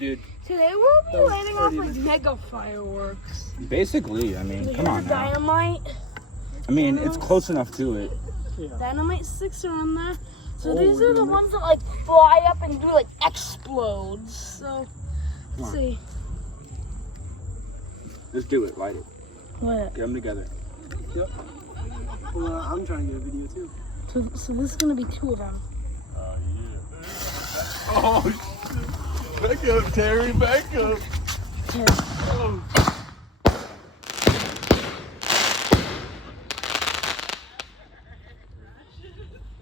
dude. Today we'll be lighting off like mega fireworks. Basically, I mean, come on now. Dynamite. I mean, it's close enough to it. Dynamite sticks are on there. So these are the ones that like fly up and do like explodes. So let's see. Let's do it. Light it. What? Get them together. Yep. Well, I'm trying to get a video too. So this is gonna be 2 of them. Oh, shit. Back up, Terry. Back up. Okay. Oh.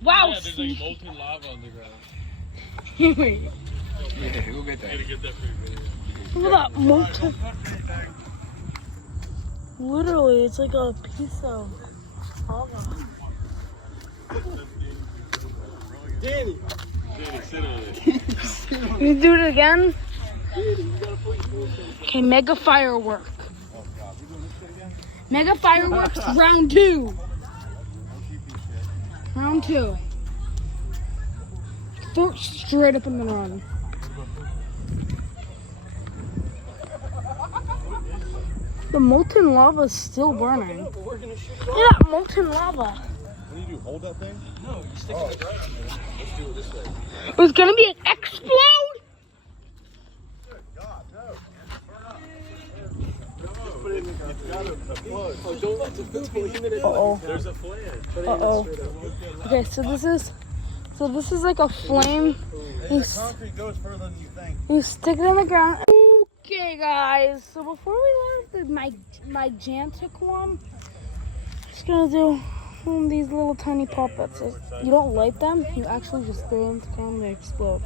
Wow. Yeah, there's like molten lava on the ground. Wait. Yeah, we'll get that. Gotta get that for your video. Look at that molten. Literally, it's like a piece of lava. Danny. Danny, sit on it. You do it again? Okay, mega firework. Mega fireworks round 2. Round 2. Throw it straight up and then run. The molten lava is still burning. Look at that molten lava. What do you do? Hold that thing? No, you stick it in the ground. Let's do it this way. It's gonna be an explode. God, no. Put it in the plug. Oh, don't let the food in it. Uh-oh. There's a flare. Uh-oh. Okay, so this is like a flame. The concrete goes further than you think. You stick it in the ground. Okay, guys. So before we learn my gigantic one, just gonna do these little tiny puppets. You don't light them. You actually just throw them to camera and they explode.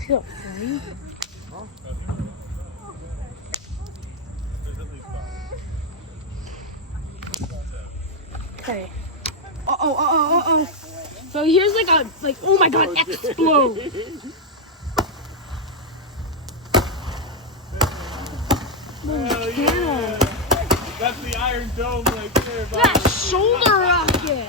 See that flame? Okay. Uh-oh. So here's like oh my god, explode. Yeah. That's the Iron Dome right there. That shoulder rocket.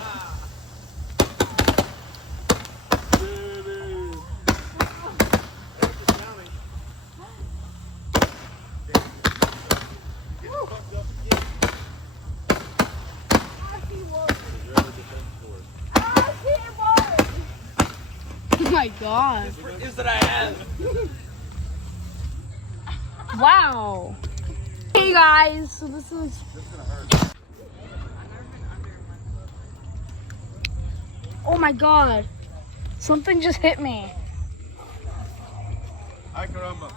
Oh my god. Is that I have? Wow. Hey guys, so this is. Oh my god. Something just hit me. Ay, caramba.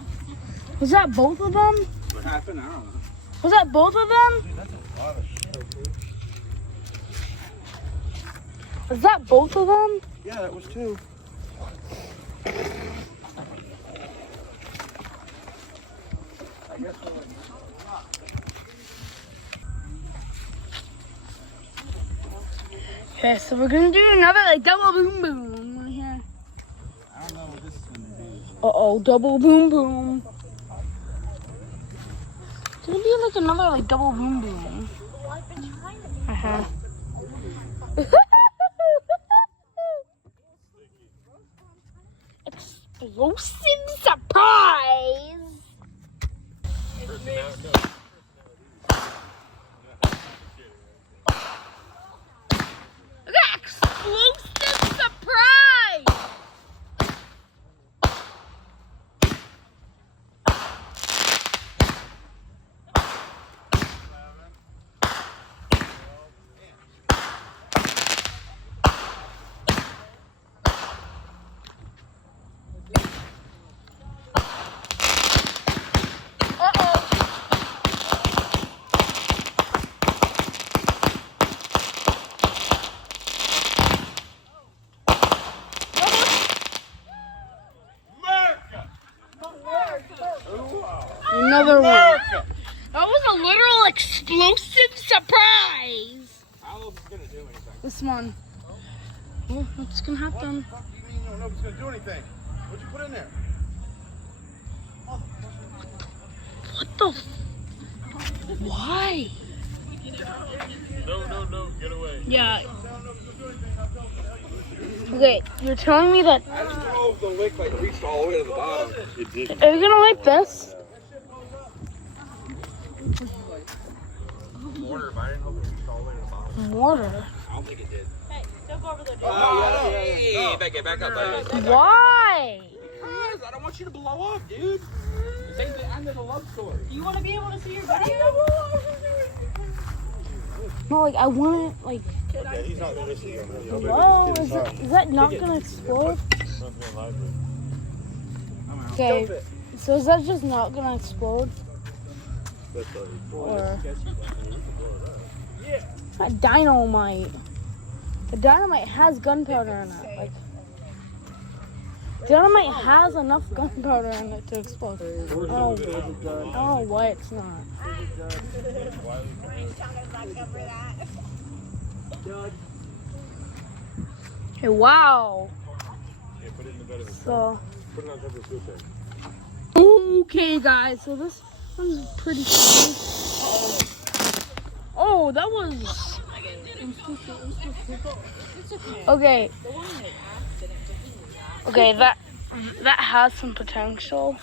Was that both of them? What happened? I don't know. Was that both of them? That's a lot of shit. Was that both of them? Yeah, that was 2. Okay, so we're gonna do another like double boom boom right here. I don't know what this is gonna be. Uh-oh, double boom boom. It's gonna be like another like double boom boom. Uh-huh. Explosive surprise! Explosive surprise! Another one. That was a literal explosive surprise. I don't know if it's gonna do anything. This one. Well, what's gonna happen? What do you mean you don't know if it's going to do anything? What'd you put in there? What the? Why? No, get away. Yeah. Okay, you're telling me that. I just drove the wick like reached all the way to the bottom. It did. Are you gonna like this? Mortar, but I didn't hope it reached all the way to the bottom. Mortar. I don't think it did. Hey, don't go over there, dude. Hey, back up, buddy. Why? Because I don't want you to blow up, dude. This ain't the end of the love story. You want to be able to see your video? No, like I want it. Like, Okay, he's not gonna listen to you. whoa, is that not gonna explode? Okay, so is that just not gonna explode? Or that dynamite? The dynamite has gunpowder in it. Like, dynamite has enough gunpowder in it to explode. Oh, why it's not? Hey, wow. So, okay, guys. So this one's pretty cool. Oh, that was. Okay. Okay, that has some potential.